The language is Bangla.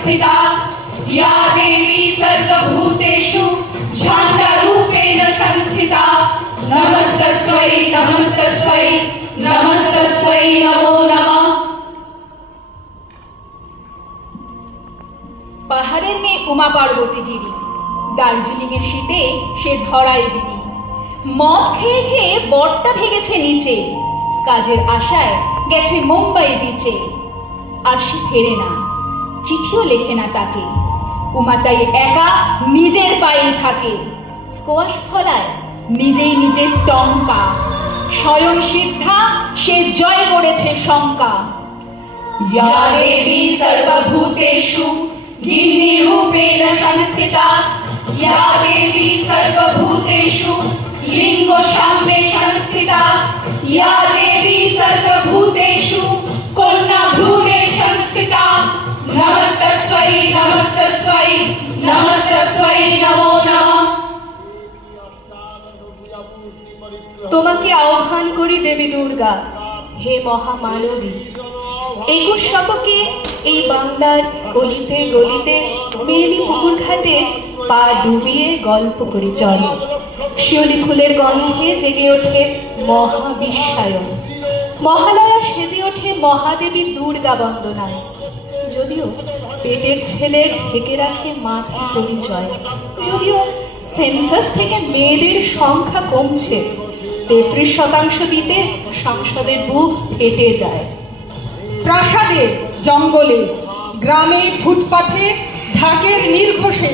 संस्थिता या देवी सर्वभूतेषु झाण्डरूपेण संस्थिता नमस्तस्यै नमस्तस्यै नमस्तस्यै नमो नमः। পাহাড়ের মেয়ে উমা পার্বতী গিরি, দার্জিলিং এর শীতে সে ধরায় গিরি। মদ খেয়ে খেয়ে বরটা ভেগেছে নিচে, কাজের আশায় গেছে মুম্বাই বিচে। আর সে ফেরে না, চিঠিও লেখে না তাকে। উমা তাই একা নিজের পায়েই থাকে। স্কোয়াশ ফলায় নিজেই নিজের টঙ্কা, স্বয়ং সিদ্ধা সে জয় করেছে শঙ্কা। या देवी सर्वभूतेषु गिरिरूपेण संस्थिता या देवी सर्वभूतेषु लिंगोशाम्बे संस्थिता या देवी सर्वभूतेषु कन्याभ्रूणे संस्थिता नमस्तस्यै नमस्तस्यै नमस्तस्यै नमो नमः। তোমাকে আহ্বান করি দেবী দুর্গা, হে মহামানবী। 21 শতকে এই বাংলার গলিতে গলিতে বেলি পুকুর ঘাটে পা ডুবিয়ে গল্প করে চলে। শিউলি ফুলের গন্ধে জেগে ওঠে মহাবিশ্বায়ন। মহালয়া সেজে ওঠে মহাদেবী দুর্গা বন্দনায়। যদিও পেটের ছেলে ঢেকে রাখে মাথা পরিচয়, যদিও সেন্সাস থেকে মেয়েদের সংখ্যা কমছে, 33% দিতে সংসদের বুক ফেটে যায়। প্রাসাদে, জঙ্গলে, গ্রামে, ফুটপাথে, ঢাকের নির্ঘোষে